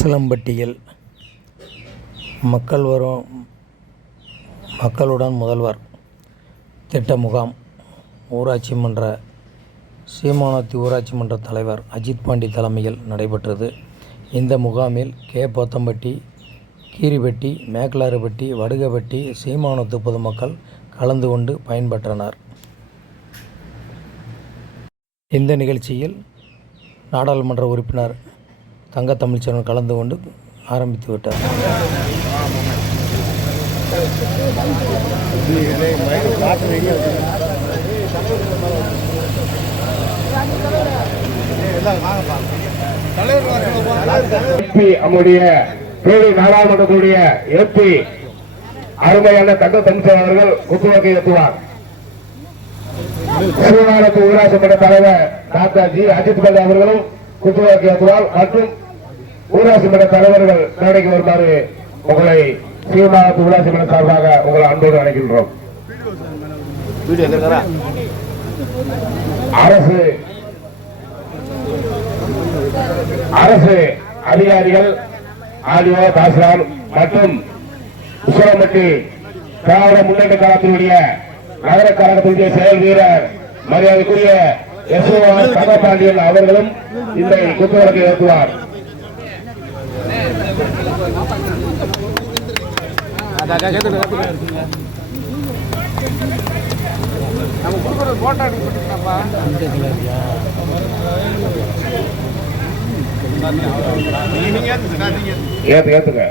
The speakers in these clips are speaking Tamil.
உசிலம்பட்டியில் மக்களுடன் முதல்வர் திட்ட முகாம் ஊராட்சி மன்ற சீமானத்தி ஊராட்சி மன்ற தலைவர் அஜித் பாண்டி தலைமையில் நடைபெற்றது. இந்த முகாமில் போத்தம்பட்டி, கீரிப்பட்டி, மேக்கலாறுப்பட்டி, வடுகப்பட்டி, சீமானத்து பொதுமக்கள் கலந்து கொண்டு பயன்பெற்றனர். இந்த நிகழ்ச்சியில் நாடாளுமன்ற உறுப்பினர் தங்க தமிழ்ச்செல்வன் கலந்து கொண்டு ஆரம்பித்து விட்டார். நம்முடைய நாடாளுமன்றத்துடைய எம்பி அருமையான தங்க தமிழ்ச்செல்வன் அவர்கள் குத்துவிளக்கை ஏற்றுவார். சீமானத்து ஊராட்சி மன்ற தலைவர் டாக்டர் ஜி அஜித் பாண்டி அவர்களும் குத்துவிளக்கு ஏற்றுவார். மற்றும் ஊராட்சி மன்ற தலைவர்கள் மேடைக்கு வருமாறு உங்களை சீமானத்து ஊராட்சி மன்ற சார்பாக உங்களை அன்போடு அழைக்கின்றோம். அரசு அதிகாரிகள், ஆடியோ தாசில்தார் மற்றும் உசிலம்பட்டி திராவிட முன்னேற்ற கழகத்தினுடைய நகர கழகத்தினுடைய செயல் வீரர் மரியாதைக்குரிய எஸ்ஓஆர் தங்கபாண்டியன் அவர்களும் இந்த குத்துவிளக்கை ஏற்றுவார். ஏத்துங்க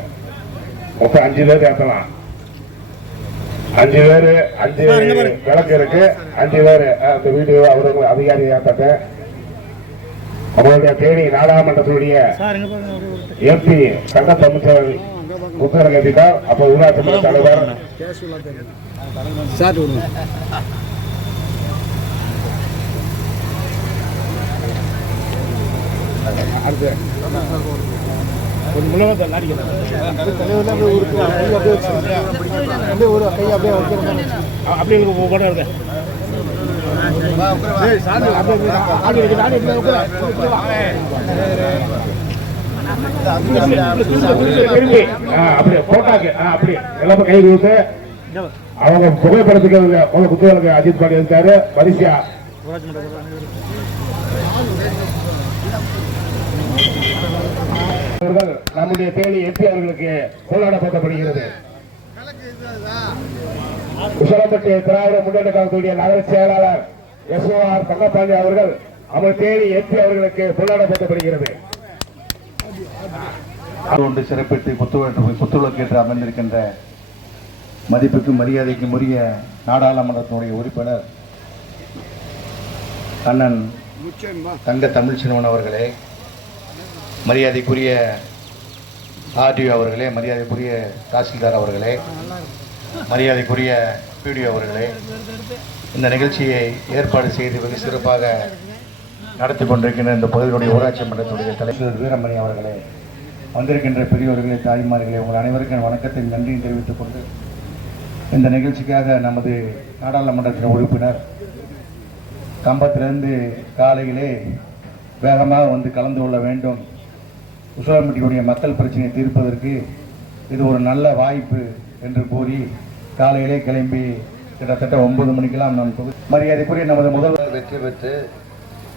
மொத்தம் 5 பேர் ஏத்தலாம். 5 பேரு 5 விளக்கு இருக்கு. 5 பேரு அந்த வீடியோ அவருக்கு அதிகாரி ஏத்தட்டு. அவருடைய தேனி நாடாளுமன்றத்துடைய எம்பி தங்க தமிழ்ச்செல்வன் புத்தகம் எழுதிட்டார். அப்ப ஊராட்சி மன்ற தலைவர் கை கொடுத்து அவங்க புகைப்படத்துக்கு குத்துவிளக்கு அஜித் பாண்டி இருக்காரு. வரிசையா நம்முடைய தேனி எம்பி அவர்களுக்கு கொண்டாட போட்டப்படுகிறது. உசிலம்பட்டி திராவிட முன்னேற்ற கழகத்துடைய நகர செயலாளர் எஸ்ஓஆர் தங்கபாண்டி அவர்கள் அவர் தேனி எம்பி அவர்களுக்கு கொண்டாட போட்டப்படுகிறது. சிறப்பித்து குத்துவிளக்கேற்று அமர்ந்திருக்கின்ற மதிப்புக்கும் மரியாதைக்கும் உரிய நாடாளுமன்றத்தினுடைய உறுப்பினர் அண்ணன் தங்க தமிழ்ச்செல்வன் அவர்களே, மரியாதைக்குரிய ஆர்டிஓ அவர்களே, மரியாதைக்குரிய தாசில்தார் அவர்களே, மரியாதைக்குரிய பிடிஓ அவர்களே, இந்த நிகழ்ச்சியை ஏற்பாடு செய்து வெகு சிறப்பாக நடத்தி கொண்டிருக்கின்ற இந்த பகுதியினுடைய ஊராட்சி மன்றத்துடைய தலைவர் வீரமணி அவர்களே, வந்திருக்கின்ற பெரியோர்களே, தாய்மார்களே, உங்கள் அனைவருக்கும் வணக்கத்தை நன்றியும் தெரிவித்துக் கொண்டு இந்த நிகழ்ச்சிக்காக நமது நாடாளுமன்றத்தின் உறுப்பினர் கம்பத்திலிருந்து காலையிலே வேகமாக வந்து கலந்து கொள்ள வேண்டும். உசிலம்பட்டியுடைய மக்கள் பிரச்சனையை தீர்ப்பதற்கு இது ஒரு நல்ல வாய்ப்பு என்று கூறி காலையிலே கிளம்பி கிட்டத்தட்ட 9 மணிக்கெல்லாம் நம் மரியாதைக்குரிய நமது முதல்வர் வெற்றி பெற்று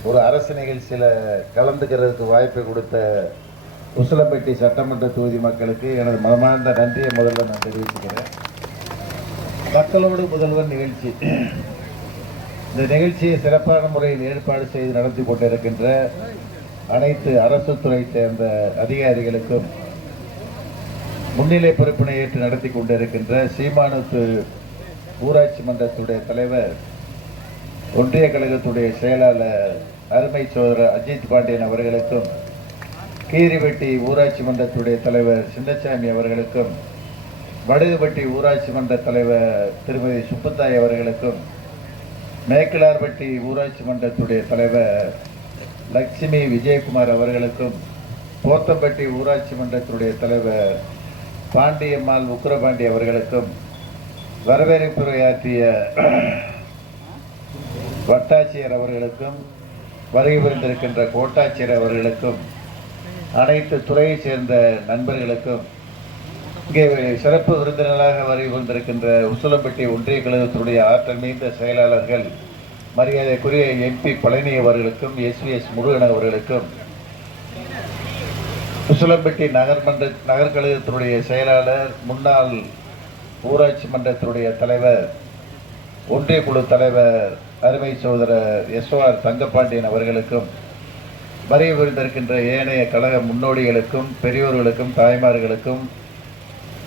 ஒரு அரசு நிகழ்ச்சியில் கலந்துக்கிறதுக்கு வாய்ப்பை கொடுத்த உசிலம்பட்டி சட்டமன்ற தொகுதி மக்களுக்கு எனது மனமார்ந்த நன்றியை முதல்ல நான் தெரிவிச்சுக்கிறேன். மக்களோடு முதல்வர் நிகழ்ச்சி, இந்த நிகழ்ச்சியை சிறப்பான முறையில் ஏற்பாடு செய்து நடத்தி கொண்டிருக்கின்ற அனைத்து அரசு துறை சேர்ந்த அதிகாரிகளுக்கும், முன்னிலை பொறுப்பினை ஏற்று நடத்தி கொண்டிருக்கின்ற சீமானத்து ஊராட்சி மன்றத்துடைய தலைவர், ஒன்றிய கழகத்துடைய செயலாளர் அருமை சோதரர் அஜித் பாண்டியன் அவர்களுக்கும், கீரிப்பட்டி ஊராட்சி மன்றத்துடைய தலைவர் சின்னசாமி அவர்களுக்கும், வடுகப்பட்டி ஊராட்சி மன்ற தலைவர் திருமதி சுப்பத்தாய் அவர்களுக்கும், மேக்கலாறுப்பட்டி ஊராட்சி மன்றத்துடைய தலைவர் லட்சுமி விஜயகுமார் அவர்களுக்கும், போத்தம்பட்டி ஊராட்சி மன்றத்துடைய தலைவர் பாண்டியம்மாள் உக்கிரபாண்டி அவர்களுக்கும், வரவேற்புரையாற்றிய வட்டாட்சியர் அவர்களுக்கும், வருகை புரிந்திருக்கின்ற கோட்டாட்சியர் அவர்களுக்கும், அனைத்து துறையைச் சேர்ந்த நண்பர்களுக்கும், இங்கே சிறப்பு விருந்தினராக வந்திருக்கின்ற உசிலம்பட்டி ஒன்றிய கழகத்தினுடைய ஆற்றல் மிகுந்த செயலாளர்கள் மரியாதைக்குரிய MP பழனி அவர்களுக்கும், SVS முருகன் அவர்களுக்கும், உசிலம்பட்டி நகர்கழகத்தினுடைய செயலாளர், முன்னாள் ஊராட்சி மன்றத்தினுடைய தலைவர், ஒன்றிய குழு தலைவர் அருமை சகோதரர் SR தங்கப்பாண்டியன் அவர்களுக்கும், வருகை புரிந்திருக்கின்ற ஏனைய கழக முன்னோடிகளுக்கும், பெரியோர்களுக்கும், தாய்மார்களுக்கும்,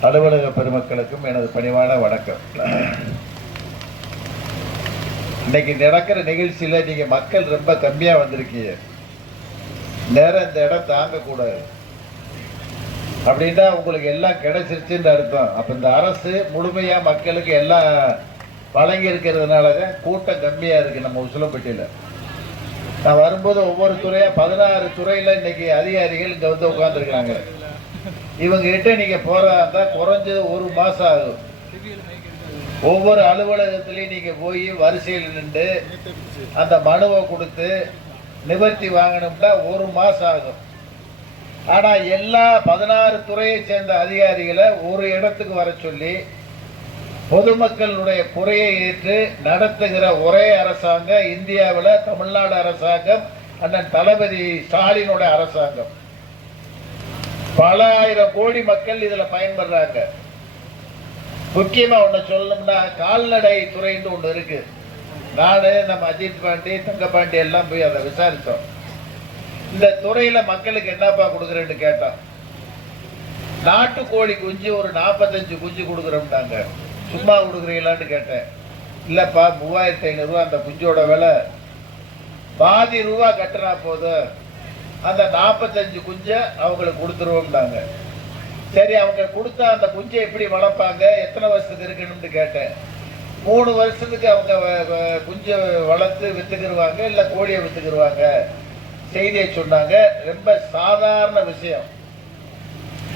அலுவலக பெருமக்களுக்கும் எனது பணிவான வணக்கம். இன்னைக்கு நடக்கிற நிகழ்ச்சியில நீங்க மக்கள் ரொம்ப கம்மியா வந்திருக்கீங்க. நேரம் இந்த இடம் தாங்கக்கூடாது அப்படின்னா உங்களுக்கு எல்லாம் கிடைச்சிருச்சுன்னு அர்த்தம். அப்ப இந்த அரசு முழுமையா மக்களுக்கு எல்லாம் வழங்கி இருக்கிறதுனாலதான் கூட்டம் கம்மியா இருக்கு நம்ம உசிலம்பட்டியில. நான் வரும்போது ஒவ்வொரு துறையா 16 துறையில இன்னைக்கு அதிகாரிகள் இங்க வந்து உட்கார்ந்துருக்காங்க. இவங்க கிட்ட நீங்க போறதா குறைஞ்சது 1 மாசம் ஆகும். ஒவ்வொரு அலுவலகத்திலையும் நீங்க போய் வரிசையில் நின்று அந்த மனுவை கொடுத்து நிவர்த்தி வாங்கணும்னா 1 மாசம் ஆகும். ஆனா எல்லா 16 துறையை சேர்ந்த அதிகாரிகளை ஒரு இடத்துக்கு வர சொல்லி பொதுமக்களுடைய குறையை ஏற்று நடத்துகிற ஒரே அரசாங்கம் இந்தியாவில் தமிழ்நாடு அரசாங்கம், அண்ணன் தளபதி ஸ்டாலினோட அரசாங்கம். பல ஆயிரம் கோடி மக்கள் இதுல பயன்படுறாங்க. முக்கியமா ஒண்ணு சொல்லணும்னா கால்நடை துறைன்னு ஒண்ணு இருக்கு. நானு நம்ம அஜித் பாண்டி, தங்கப்பாண்டி எல்லாம் போய் அதை விசாரித்தோம். இந்த துறையில மக்களுக்கு என்னப்பா கொடுக்குறேன்னு கேட்டோம். நாட்டுக்கோழி குஞ்சு ஒரு 45 குஞ்சு கொடுக்குறோம்னாங்க. சும்மா கொடுக்குறீங்களான்னு கேட்டேன். இல்லப்பா 3500 ரூபா அந்த குஞ்சோட விலை, பாதி ரூபா கட்டுறா போதும், அந்த 45 குஞ்சை அவங்களுக்கு கொடுத்துருவோம்னாங்க. சரி, அவங்க கொடுத்தா அந்த குஞ்சை எப்படி வளர்ப்பாங்க, எத்தனை வருஷத்துக்கு இருக்கணும்னு கேட்டேன். 3 வருஷத்துக்கு அவங்க குஞ்சை வளர்த்து வித்துக்கிடுவாங்க, இல்லை கோழியை வித்துக்கிடுவாங்க செய்தியை சொன்னாங்க. ரொம்ப சாதாரண விஷயம்.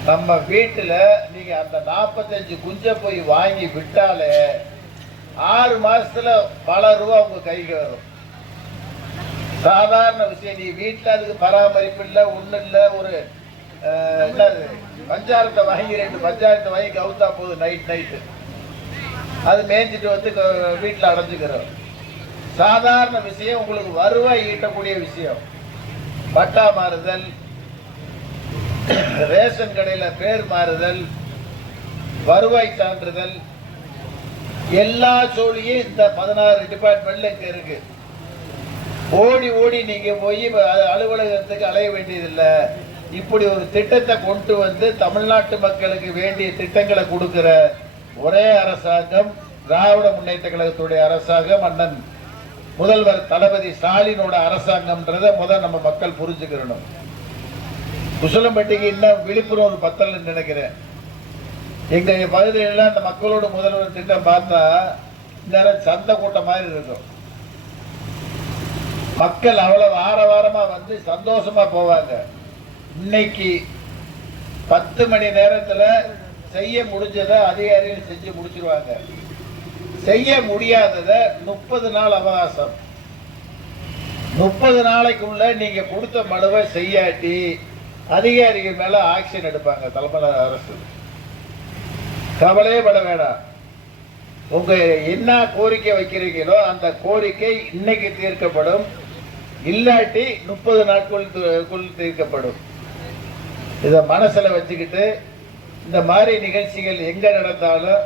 நம்ம வீட்டுல நீங்க அந்த 45 குஞ்சை போய் வாங்கி விட்டாலே 6 மாசத்துல பல ரூபா உங்க கைக்கு வரும். சாதாரண விஷயம். நீ வீட்டுல அதுக்கு பராமரிப்பு இல்லை, ஒண்ணு இல்லை. ஒரு என்னது பஞ்சாரத்தை வாங்கி 2 பஞ்சாரத்தை வாங்கி கவுத்தா போகுது நைட்டு. அது மேய்ஞ்சிட்டு வந்து வீட்டுல அடைஞ்சுக்கிறோம். சாதாரண விஷயம். உங்களுக்கு வருவாய் ஈட்டக்கூடிய விஷயம். பட்டா மாறுதல், ரேஷன் கடையில பேர் மாறுதல், வருவாய் சான்றிதழ், எல்லா சோழியும் இந்த 16 டிபார்ட்மெண்ட்ல இங்க இருக்கு. ஓடி ஓடி நீங்க போய் அலுவலகத்துக்கு அலைய வேண்டியதில்லை. இப்படி ஒரு திட்டத்தை கொண்டு வந்து தமிழ்நாட்டு மக்களுக்கு வேண்டிய திட்டங்களை கொடுக்கிற ஒரே அரசாங்கம் திராவிட முன்னேற்ற கழகத்துடைய அரசாங்கம், அண்ணன் முதல்வர் தளபதி ஸ்டாலினோட அரசாங்கம்ன்றத நம்ம மக்கள் புரிஞ்சுக்கிறணும். உசிலம்பட்டிக்கு இன்னும் விழிப்புணர்வு பத்தலன்னு நினைக்கிறேன். எங்க பகுதியில அந்த மக்களோட முதல்வர் திட்டம் பார்த்தா இந்த சந்தை கூட்டம் மாதிரி இருக்கும். மக்கள் அவ்வளவு ஆரவாரமா வந்து சந்தோஷமா போவாங்க. இன்னைக்கு 10 மணி நேரத்துல செய்ய முடிஞ்சதை அதிகாரிகள் செஞ்சு முடிச்சிருவாங்க. செய்ய முடியாததை 30 நாள் அவகாசம். 30 நாளைக்குள்ள நீங்க கொடுத்த மனுவை செய்யாட்டி அதிகாரிகள் மேல ஆக்ஷன் எடுப்பாங்க தலைமை அரசு. கவலையே பட வேண்டாம். உங்க என்ன கோரிக்கை வைக்கிறீங்களோ அந்த கோரிக்கை இன்னைக்கு தீர்க்கப்படும், இல்லாட்டி 30 நாட்களுக்குள் தீர்க்கப்படும். இதை மனசுல வச்சுக்கிட்டு இந்த மாதிரி நிகழ்ச்சிகள் எங்க நடந்தாலும்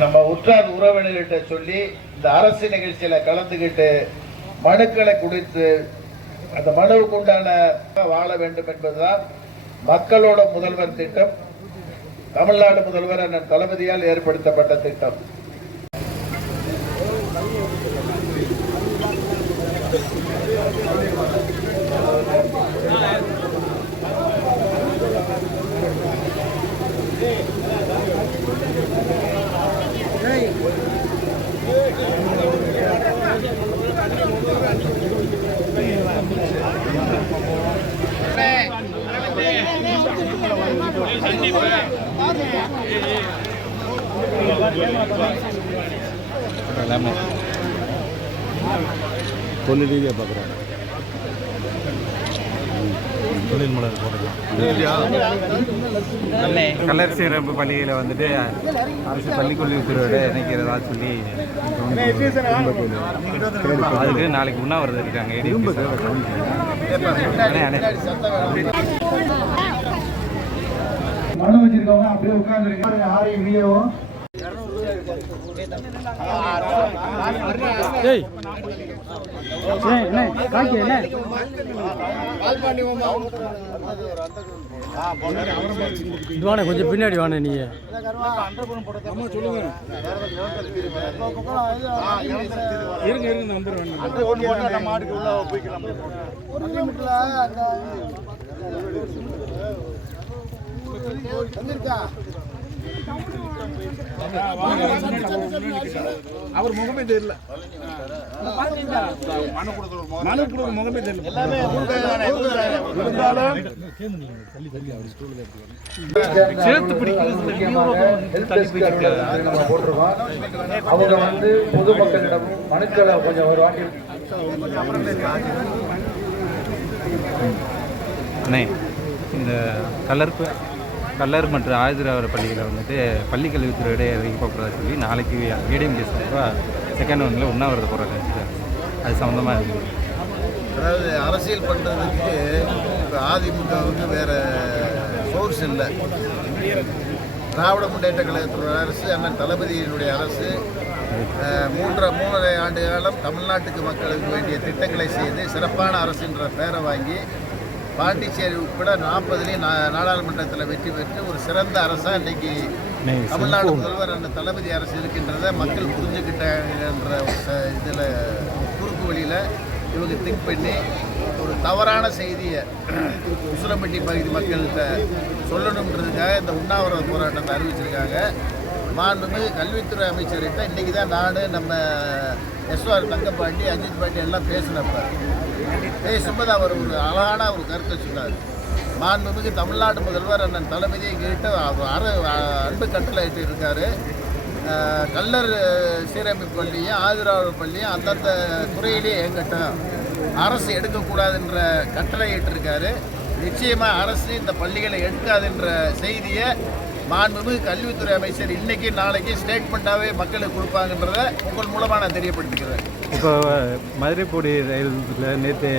நம்ம உற்றார் உறவினர்கிட்ட சொல்லி இந்த அரசு நிகழ்ச்சியில கலந்துக்கிட்டு மனுக்களை கொடுத்து அந்த மனுவுக்கு உண்டான வாழ வேண்டும் என்பதுதான் மக்களோட முதல்வர் திட்டம். தமிழ்நாடு முதல்வர் அண்ணன் தளபதியால் ஏற்படுத்தப்பட்ட திட்டம். பொண்ணு பார்க்குறேன். தொழில் மலர் போட்டுக்கலாம். கல்லர் சீரமைப்பு பள்ளியில் வந்துட்டு அரசு பள்ளிக்கல்வித்துறையோட இணைக்கிறதா சொல்லி அதுக்கு நாளைக்கு உண்ணாவிரதம் இருக்காங்க. மனு வச்சிருக்கவங்க அப்படியே உட்கார்ந்துருக்காங்க. ஆர்ஐவிஓ இதுவானே கொஞ்சம் பின்னாடி வானே நீ. அவர் முகமே தெரியல. முகமே தெரியல. அவங்க வந்து பொதுமக்களிடம் மனுக்களை கொஞ்சம் ஒரு வாட்டி அண்ணே, இந்த கல்லர் மற்றும் ஆயுதராவர் பள்ளிகளில் வந்துட்டு பள்ளி கல்வித்துறையோட இறங்கி போகிறதா சொல்லி நாளைக்கு ஏடிஎம் செகண்ட் ஒன்றில் உண்ணாவிரத போராட்டம் அது சம்மந்தமாக இருக்குது. அதாவது அரசியல் பண்ணுறதுக்கு இப்போ அதிமுகவுக்கு வேறு சோர்ஸ் இல்லை. திராவிட முன்னேற்ற கழகத்தோட அரசு, அண்ணன் தளபதியினுடைய அரசு 3.5 ஆண்டு காலம் தமிழ்நாட்டுக்கு மக்களுக்கு வேண்டிய திட்டங்களை செய்து சிறப்பான அரசுன்ற பேரை வாங்கி பாண்டிச்சேரி உட்பட 40லேயும் நாடாளுமன்றத்தில் வெற்றி பெற்று ஒரு சிறந்த அரசாக இன்றைக்கி தமிழ்நாடு முதல்வர் அந்த தளபதி அரசு இருக்கின்றதை மக்கள் புரிஞ்சுக்கிட்டன்ற இதில் குறுக்கு வழியில் இவங்க திங்க் பண்ணி ஒரு தவறான செய்தியை உசிலம்பட்டி பகுதி மக்கள்கிட்ட சொல்லணுன்றதுக்காக இந்த உண்ணாவிரத போராட்டத்தை அறிவிச்சிருக்காங்க. மாண்புமிகு கல்வித்துறை அமைச்சர்கிட்ட இன்றைக்கி தான் நான் நம்ம எஸ்ஆர் தங்கப்பாண்டி, அஜித் பாண்டி எல்லாம் பேசும்போது அவர் ஒரு அழகான ஒரு கருத்தை சொன்னார். மாண்புமிகு தமிழ்நாடு முதல்வர் அண்ணன் தளபதியை கேட்டு அன்பு கட்டளையிட்டு இருக்கார். கல்லர் சீரமைப்பு பள்ளியும் ஆதிராவர் பள்ளியும் அந்தந்த துறையிலேயே எங்கிட்ட அரசு எடுக்கக்கூடாதுன்ற கட்டளையிட்டு இருக்காரு. நிச்சயமாக அரசு இந்த பள்ளிகளை எடுக்காதுன்ற செய்தியை மாண்புமிகு கல்வித்துறை அமைச்சர் இன்னைக்கு நாளைக்கு ஸ்டேட்மெண்ட்டாகவே மக்களுக்கு கொடுப்பாங்கன்றத உங்கள் மூலமாக நான் தெரியப்படுத்திக்கிறேன். இப்போ மதுரைப்போடி ரயிலில் நேற்று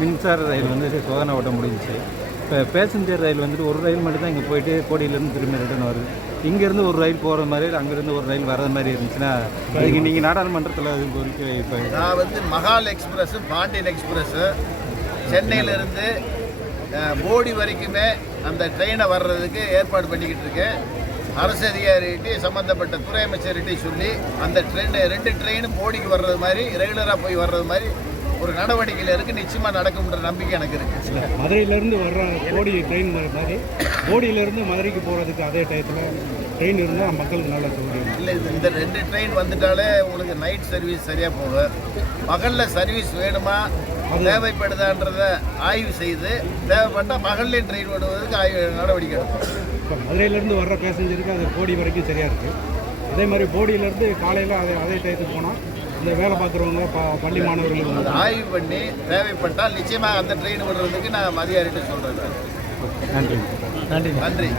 மின்சார ரயில் வந்து சோதனை ஓட்ட முடிஞ்சிச்சு. இப்போ பேசஞ்சர் ரயில் வந்துட்டு ஒரு ரயில் மட்டும் தான் இங்கே போயிட்டு கோடியிலேருந்து திரும்பி ரிட்டர்ன் வருது. இங்கேருந்து ஒரு ரயில் போகிற மாதிரி அங்கேருந்து ஒரு ரயில் வர்ற மாதிரி இருந்துச்சுன்னா அதுக்கு நீங்கள் நாடாளுமன்றத்தில் கோரிக்கை இப்போ நான் வந்து மகால் எக்ஸ்பிரஸ்ஸு, பாண்டியன் எக்ஸ்பிரஸ்ஸு சென்னையிலேருந்து போடி வரைக்குமே அந்த ட்ரெயினை வர்றதுக்கு ஏற்பாடு பண்ணிக்கிட்டு இருக்கேன். அரசு அதிகாரிகிட்டே சம்மந்தப்பட்ட துறை அமைச்சர்கிட்டே சொல்லி அந்த ட்ரெயின் 2 ட்ரெயினும் போடிக்கு வர்றது மாதிரி ரெகுலராக போய் வர்றது மாதிரி ஒரு நடவடிக்கையில் இருக்குது. நிச்சயமாக நடக்கும்ன்ற நம்பிக்கை எனக்கு இருக்குது. மதுரையிலேருந்து வர்ற போடி ட்ரெயின் மாதிரி போடியிலேருந்து மதுரைக்கு போகிறதுக்கு அதே டயத்தில் ட்ரெயின் இருந்தால் மக்களுக்கு நல்ல சௌகரியம் இல்லை. இந்த 2 ட்ரெயின் வந்துட்டாலே உங்களுக்கு நைட் சர்வீஸ் சரியாக போகும். பகலில் சர்வீஸ் வேணுமா தேவைப்படுதான்றதை ஆய்வு செய்து தேவைப்பட்டால் பகல்லையும் ட்ரெயின் விடுவதற்கு நடவடிக்கை எடுக்கும். இப்போ மதுரையிலேருந்து வர்ற பேசஞ்சருக்கு அது போடி வரைக்கும் சரியாக இருக்குது. அதே மாதிரி போடியிலேருந்து காலையில் அதே டயத்துக்கு போனால் இந்த வேலை பார்க்குறவங்க பள்ளி மாணவர்களுக்கு ஆய்வு பண்ணி தேவைப்பட்டால் நிச்சயமாக அந்த ட்ரெயின் விடுறதுக்கு நான் அதிகாரிகிட்ட சொல்கிறேன். நன்றி. நன்றி.